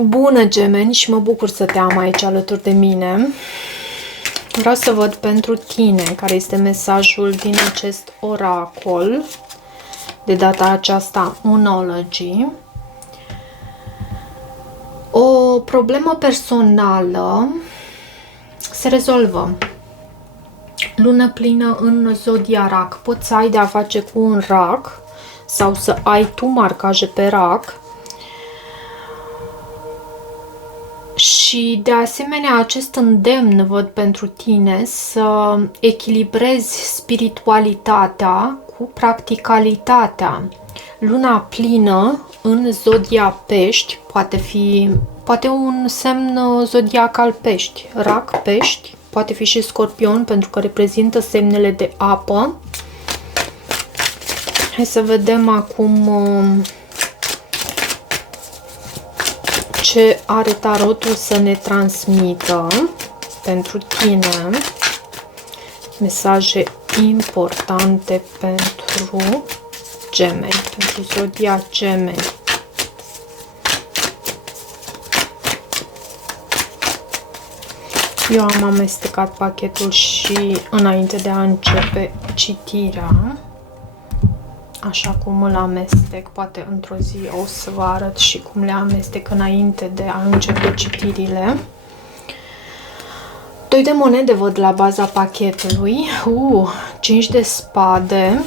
Bună, gemeni, și mă bucur să te am aici alături de mine. Vreau să văd pentru tine care este mesajul din acest oracol, de data aceasta Moonology. O problemă personală se rezolvă. Lună plină în zodia Rac. Poți să ai de a face cu un rac sau să ai tu marcaje pe rac. Și de asemenea acest îndemn văd pentru tine să echilibrezi spiritualitatea cu practicalitatea. Luna plină în zodia Pești poate un semn zodiac al Pești, Rac, Pești, poate fi și Scorpion pentru că reprezintă semnele de apă. Hai să vedem acum ce are tarotul să ne transmită pentru tine. Mesaje importante pentru Gemeni, pentru zodia Gemeni. Eu am amestecat pachetul și înainte de a începe citirea, așa cum îl amestec, poate într-o zi o să vă arăt și cum le amestec înainte de a începe citirile. 2 de monede văd la baza pachetului, 5 de spade,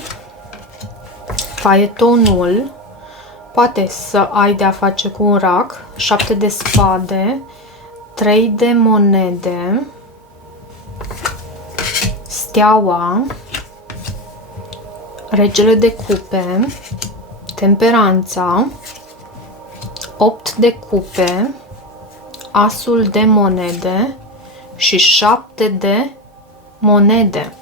faetonul, poate să ai de a face cu un rac, 7 de spade, 3 de monede, steaua, regele de cupe, temperanța, 8 de cupe, asul de monede și 7 de monede.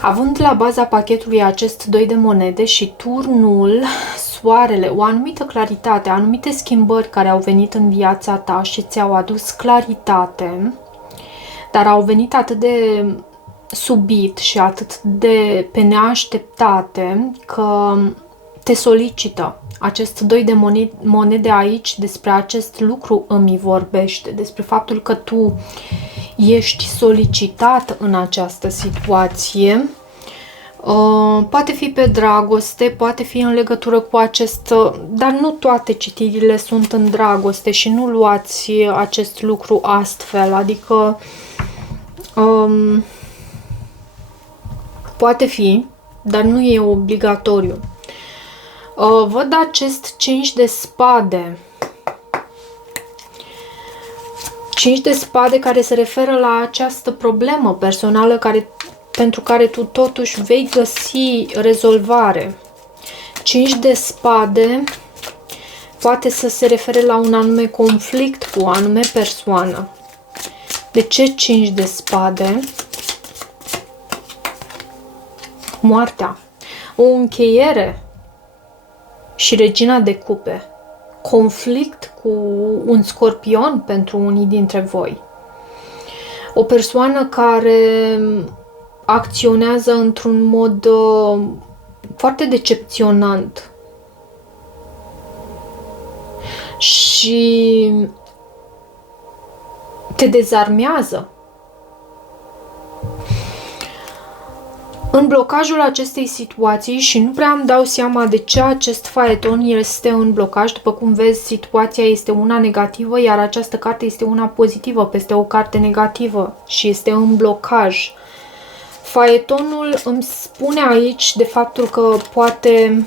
Având la baza pachetului acest 2 de monede și turnul, soarele, o anumită claritate, anumite schimbări care au venit în viața ta și ți-au adus claritate, dar au venit atât de subit și atât de pe neașteptate că te solicită. Acest 2 de monede aici, despre acest lucru îmi vorbește, despre faptul că tu ești solicitat în această situație. Poate fi pe dragoste, poate fi în legătură cu acest, dar nu toate citirile sunt în dragoste și nu luați acest lucru astfel, adică poate fi, dar nu e obligatoriu. Văd acest 5 de spade. 5 de spade care se referă la această problemă personală pentru care tu totuși vei găsi rezolvare. 5 de spade poate să se refere la un anume conflict cu o anume persoană. De ce 5 de spade? Moartea. O încheiere și regina de cupe. Conflict cu un scorpion pentru unii dintre voi. O persoană care acționează într-un mod foarte decepționant și te dezarmează. În blocajul acestei situații, și nu prea îmi dau seama de ce acest faeton este în blocaj, după cum vezi, situația este una negativă, iar această carte este una pozitivă peste o carte negativă și este în blocaj. Faetonul îmi spune aici de faptul că poate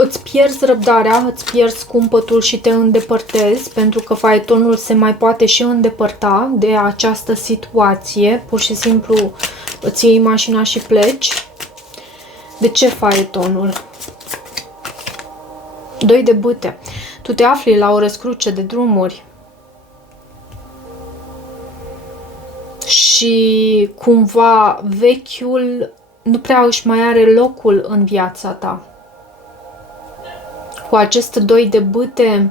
îți pierzi răbdarea, îți pierzi cumpătul și te îndepărtezi, pentru că faetonul se mai poate și îndepărta de această situație. Pur și simplu îți iei mașina și pleci. De ce faetonul? 2 de bâte. Tu te afli la o răscruce de drumuri și cumva vechiul nu prea își mai are locul în viața ta. Cu acest 2 de bâte,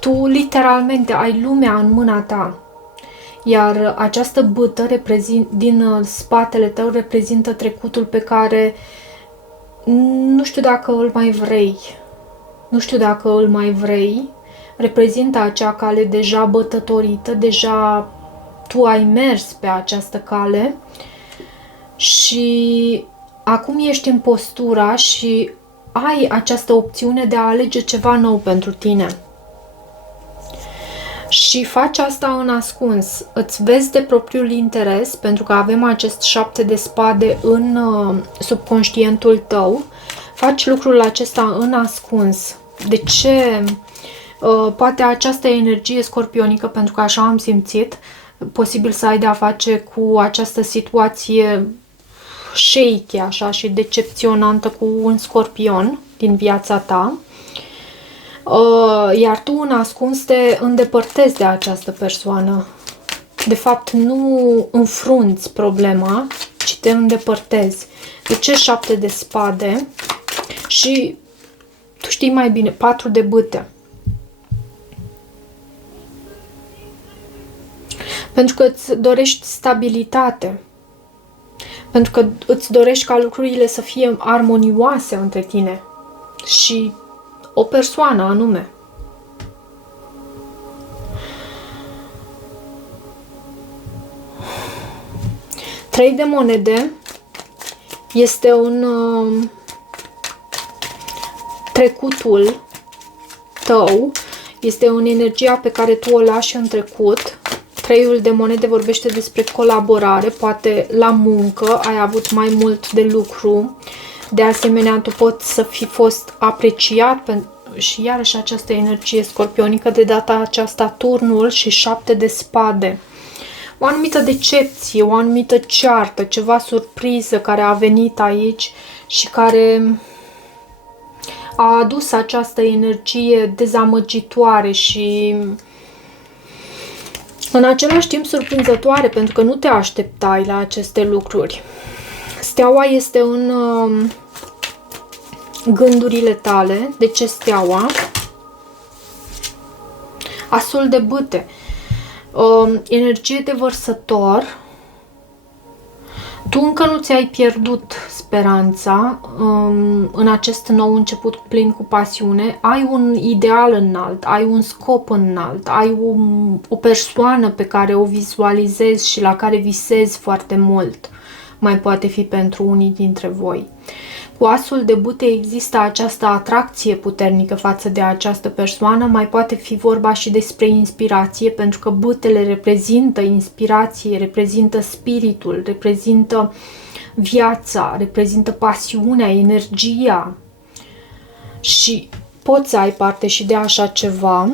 tu literalmente ai lumea în mâna ta. Iar această bâtă din spatele tău reprezintă trecutul pe care Nu știu dacă îl mai vrei. Nu știu dacă îl mai vrei. Reprezintă acea cale deja bătătorită, deja tu ai mers pe această cale și acum ești în postura și ai această opțiune de a alege ceva nou pentru tine. Și faci asta în ascuns. Îți vezi de propriul interes, pentru că avem acest 7 de spade în subconștientul tău. Faci lucrul acesta în ascuns. De ce? Poate această energie scorpionică, pentru că așa am simțit, posibil să ai de a face cu această situație shaky, așa, și decepționantă cu un scorpion din viața ta. Iar tu în ascuns te îndepărtezi de această persoană. De fapt, nu înfrunți problema, ci te îndepărtezi. De ce 7 de spade? Și tu știi mai bine, 4 de bâte. Pentru că îți dorești stabilitate. Pentru că îți dorești ca lucrurile să fie armonioase între tine și o persoană anume. Trei de monede este un trecutul tău, este o energie pe care tu o lași în trecut. Treiul de monede vorbește despre colaborare, poate la muncă ai avut mai mult de lucru, de asemenea tu poți să fi fost apreciat și iarăși această energie scorpionică, de data aceasta turnul și 7 de spade. O anumită decepție, o anumită ceartă, ceva surpriză care a venit aici și care a adus această energie dezamăgitoare și în același timp surprinzătoare, pentru că nu te așteptai la aceste lucruri. Steaua este în gândurile tale. De ce steaua? Asul de bâte. Energie de vărsător. Tu încă nu ți-ai pierdut speranța în acest nou început plin cu pasiune. Ai un ideal înalt, ai un scop înalt, ai o persoană pe care o vizualizezi și la care visezi foarte mult. Mai poate fi pentru unii dintre voi. Cu asul de bâte există această atracție puternică față de această persoană, mai poate fi vorba și despre inspirație, pentru că bâtele reprezintă inspirație, reprezintă spiritul, reprezintă viața, reprezintă pasiunea, energia și poți să ai parte și de așa ceva.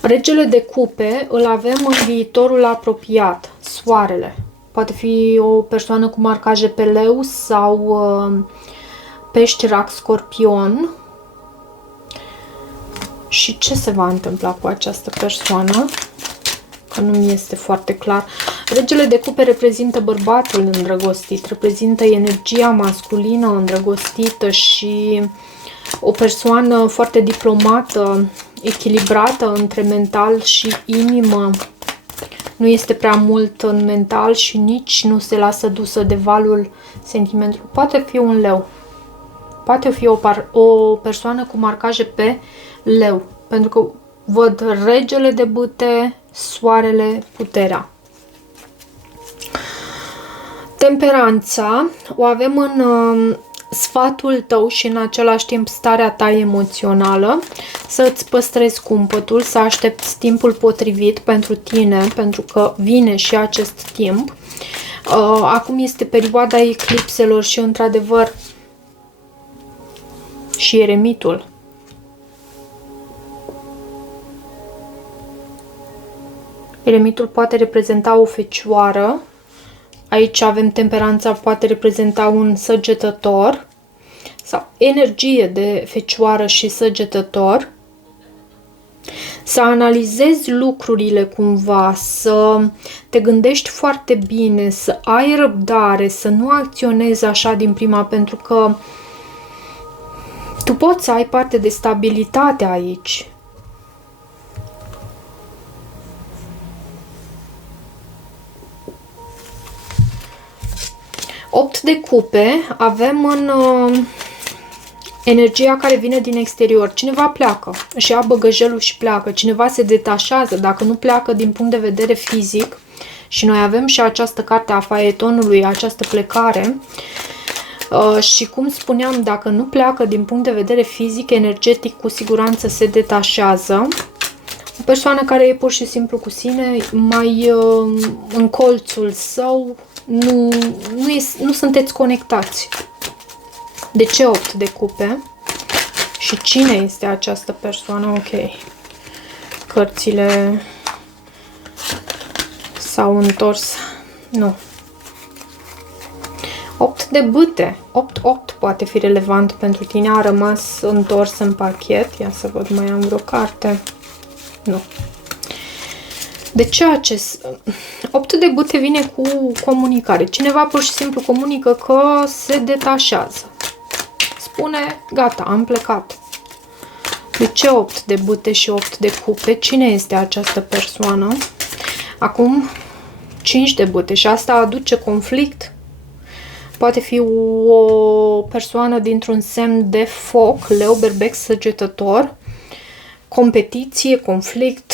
Regele de cupe îl avem în viitorul apropiat, soarele. Poate fi o persoană cu marcaje pe leu sau pești, rac, scorpion. Și ce se va întâmpla cu această persoană? Că nu mi este foarte clar. Regele de cupe reprezintă bărbatul îndrăgostit, reprezintă energia masculină îndrăgostită și o persoană foarte diplomată, echilibrată între mental și inimă. Nu este prea mult în mental și nici nu se lasă dusă de valul sentimentului. Poate fi un leu. Poate fi o persoană cu marcaje pe leu. Pentru că văd regele de bâte, soarele, puterea. Temperanța o avem în sfatul tău și în același timp starea ta emoțională, să îți păstrezi cumpătul, să aștepți timpul potrivit pentru tine, pentru că vine și acest timp. Acum este perioada eclipselor și într-adevăr și eremitul. Eremitul poate reprezenta o fecioară. Aici avem temperanța, poate reprezenta un săgetător sau energie de fecioară și săgetător. Să analizezi lucrurile cumva, să te gândești foarte bine, să ai răbdare, să nu acționezi așa din prima, pentru că tu poți să ai parte de stabilitate aici. 8 de cupe avem în energia care vine din exterior. Cineva pleacă, își ia băgăjelul și pleacă. Cineva se detașează, dacă nu pleacă din punct de vedere fizic. Și noi avem și această carte a faetonului, această plecare. Și cum spuneam, dacă nu pleacă din punct de vedere fizic, energetic, cu siguranță se detașează. O persoană care e pur și simplu cu sine, mai în colțul său, nu sunteți conectați. De ce 8 de cupe? Și cine este această persoană? Ok. Cărțile s-au întors. Nu. 8 de bâte. 8 poate fi relevant pentru tine. A rămas întors în pachet. Ia să văd, mai am vreo carte. Nu. De ce acest 8 de bâte vine cu comunicare? Cineva pur și simplu comunică că se detașează. Spune, gata, am plecat. De ce 8 de bâte și 8 de cupe? Cine este această persoană? Acum 5 de bâte și asta aduce conflict. Poate fi o persoană dintr-un semn de foc, leu, berbec, săgetător, competiție, conflict,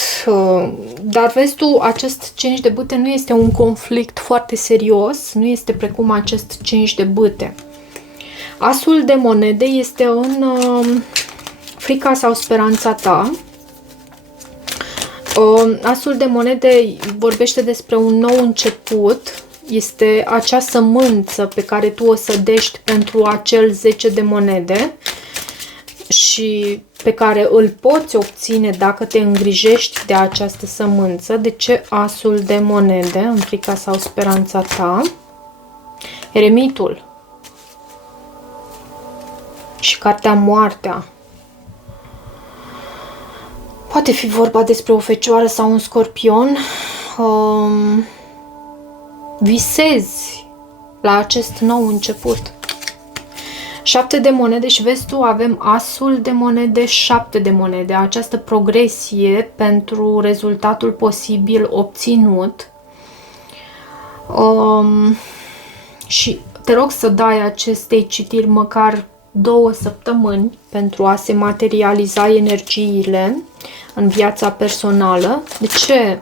dar vezi tu, acest 5 de bâte nu este un conflict foarte serios, nu este precum acest 5 de bâte. Asul de monede este în frica sau speranța ta. Asul de monede vorbește despre un nou început. Este acea sămânță pe care tu o sădești pentru acel 10 de monede și pe care îl poți obține dacă te îngrijești de această sămânță. De ce asul de monede în frica sau speranța ta? Eremitul și cartea Moartea. Poate fi vorba despre o fecioară sau un scorpion. Visezi la acest nou început. 7 de monede și vezi tu, avem asul de monede, 7 de monede. Această progresie pentru rezultatul posibil obținut. Și te rog să dai acestei citiri măcar 2 săptămâni pentru a se materializa energiile în viața personală. De ce?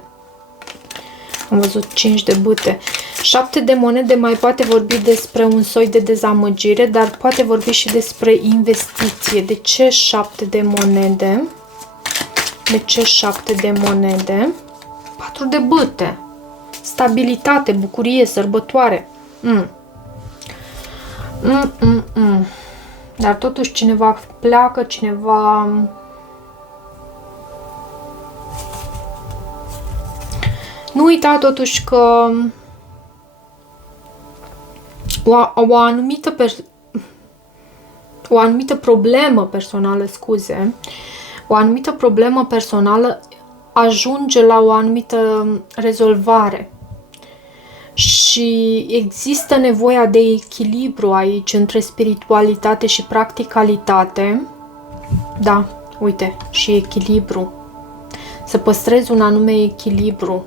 Am văzut 5 de bâte. 7 de monede mai poate vorbi despre un soi de dezamăgire, dar poate vorbi și despre investiție. De ce 7 de monede? De ce 7 de monede? 4 de bâte. Stabilitate, bucurie, sărbătoare. Dar totuși cineva pleacă, cineva... Nu uita totuși că o anumită problemă personală, o anumită problemă personală ajunge la o anumită rezolvare. Și există nevoia de echilibru aici între spiritualitate și practicalitate. Da, uite, și echilibru. Să păstrezi un anume echilibru.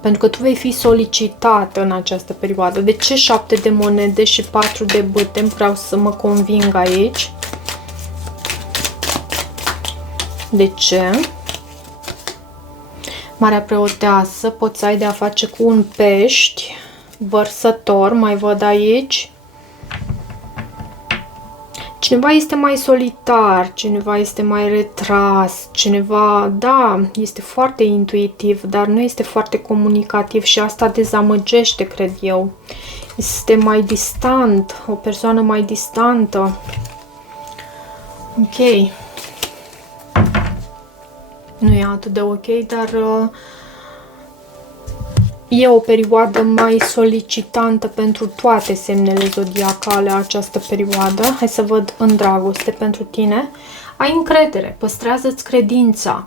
Pentru că tu vei fi solicitată în această perioadă. De ce 7 de monede și 4 de bâte? Vreau să mă conving aici. De ce? Marea Preoteasă, poți să ai de a face cu un pești vărsător, mai văd aici. Cineva este mai solitar, cineva este mai retras, cineva, da, este foarte intuitiv, dar nu este foarte comunicativ și asta dezamăgește, cred eu. Este mai distant, o persoană mai distantă. Ok. Nu e atât de ok, dar e o perioadă mai solicitantă pentru toate semnele zodiacale această perioadă. Hai să văd în dragoste pentru tine. Ai încredere, păstrează-ți credința.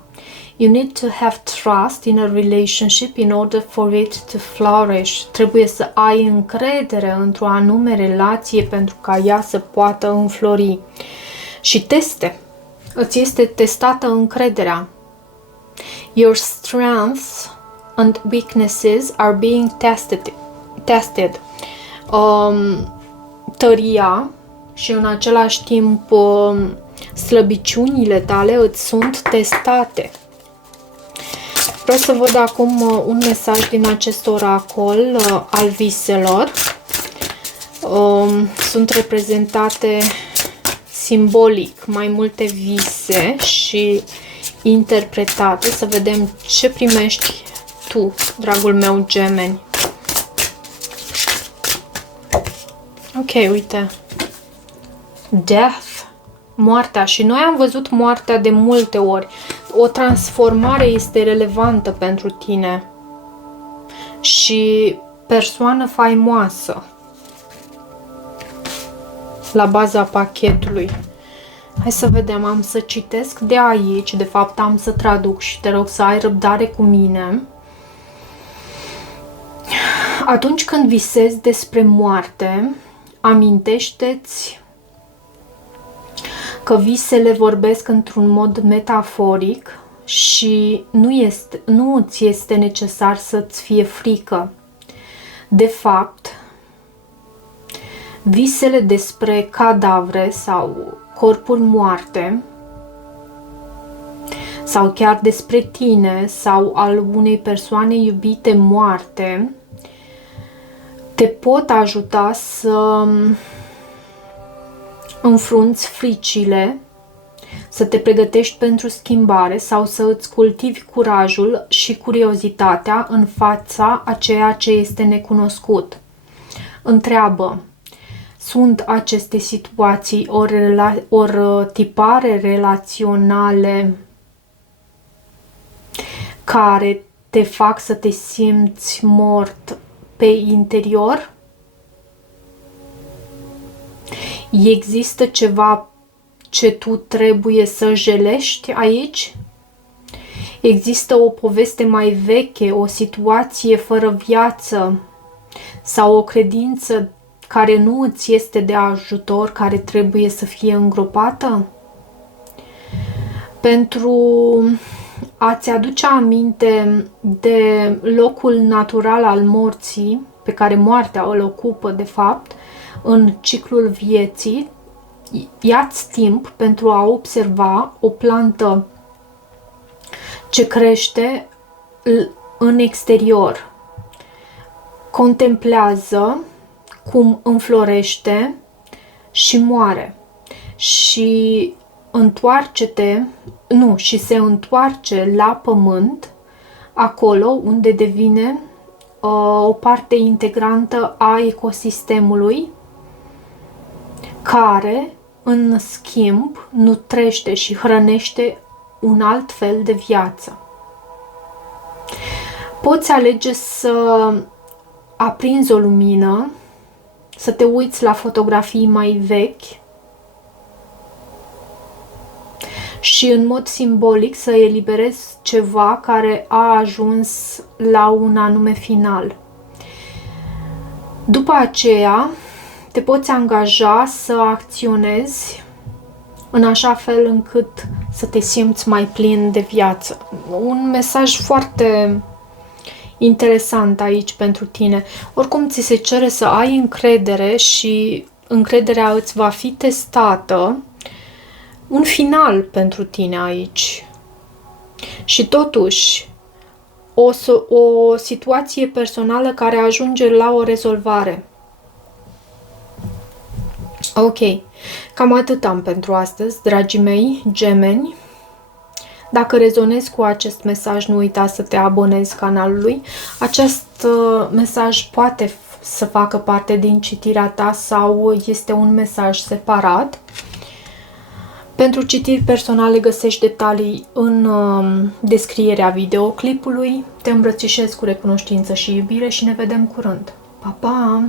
You need to have trust in a relationship in order for it to flourish. Trebuie să ai încredere într-o anume relație pentru ca ea să poată înflori. Și teste. Îți este testată încrederea. Your strengths and weaknesses are being tested. tăria și în același timp slăbiciunile tale îți sunt testate. Vreau să văd acum un mesaj din acest oracol al viselor. Sunt reprezentate simbolic mai multe vise și interpretate. Să vedem ce primești tu, dragul meu Gemeni. Ok, uite. Death. Moartea. Și noi am văzut moartea de multe ori. O transformare este relevantă pentru tine. Și persoană faimoasă. La baza pachetului. Hai să vedem, am să citesc de aici, de fapt am să traduc și te rog să ai răbdare cu mine. Atunci când visezi despre moarte, amintește-ți că visele vorbesc într-un mod metaforic și nu îți este necesar să-ți fie frică. De fapt, visele despre cadavre sau corpuri moarte sau chiar despre tine sau al unei persoane iubite moarte te pot ajuta să înfrunți fricile, să te pregătești pentru schimbare sau să îți cultivi curajul și curiozitatea în fața a ceea ce este necunoscut. Întreabă: sunt aceste situații ori tipare relaționale care te fac să te simți mort pe interior? Există ceva ce tu trebuie să jelești aici? Există o poveste mai veche, o situație fără viață sau o credință care nu îți este de ajutor, care trebuie să fie îngropată? Pentru a-ți aduce aminte de locul natural al morții, pe care moartea îl ocupă de fapt în ciclul vieții, ia-ți timp pentru a observa o plantă ce crește în exterior. Contemplează cum înflorește și moare și se întoarce la pământ, acolo unde devine o parte integrantă a ecosistemului, care în schimb nutrește și hrănește un alt fel de viață. Poți alege să aprinzi o lumină, să te uiți la fotografii mai vechi și în mod simbolic să eliberezi ceva care a ajuns la un anume final. După aceea, te poți angaja să acționezi în așa fel încât să te simți mai plin de viață. Un mesaj foarte interesant aici pentru tine. Oricum ți se cere să ai încredere și încrederea îți va fi testată. Un final pentru tine aici. Și totuși, o situație personală care ajunge la o rezolvare. Ok, cam atât am pentru astăzi, dragii mei gemeni. Dacă rezonezi cu acest mesaj, nu uita să te abonezi canalului. Acest mesaj poate să facă parte din citirea ta sau este un mesaj separat. Pentru citiri personale găsești detalii în descrierea videoclipului. Te îmbrățișez cu recunoștință și iubire și ne vedem curând. Pa, pa!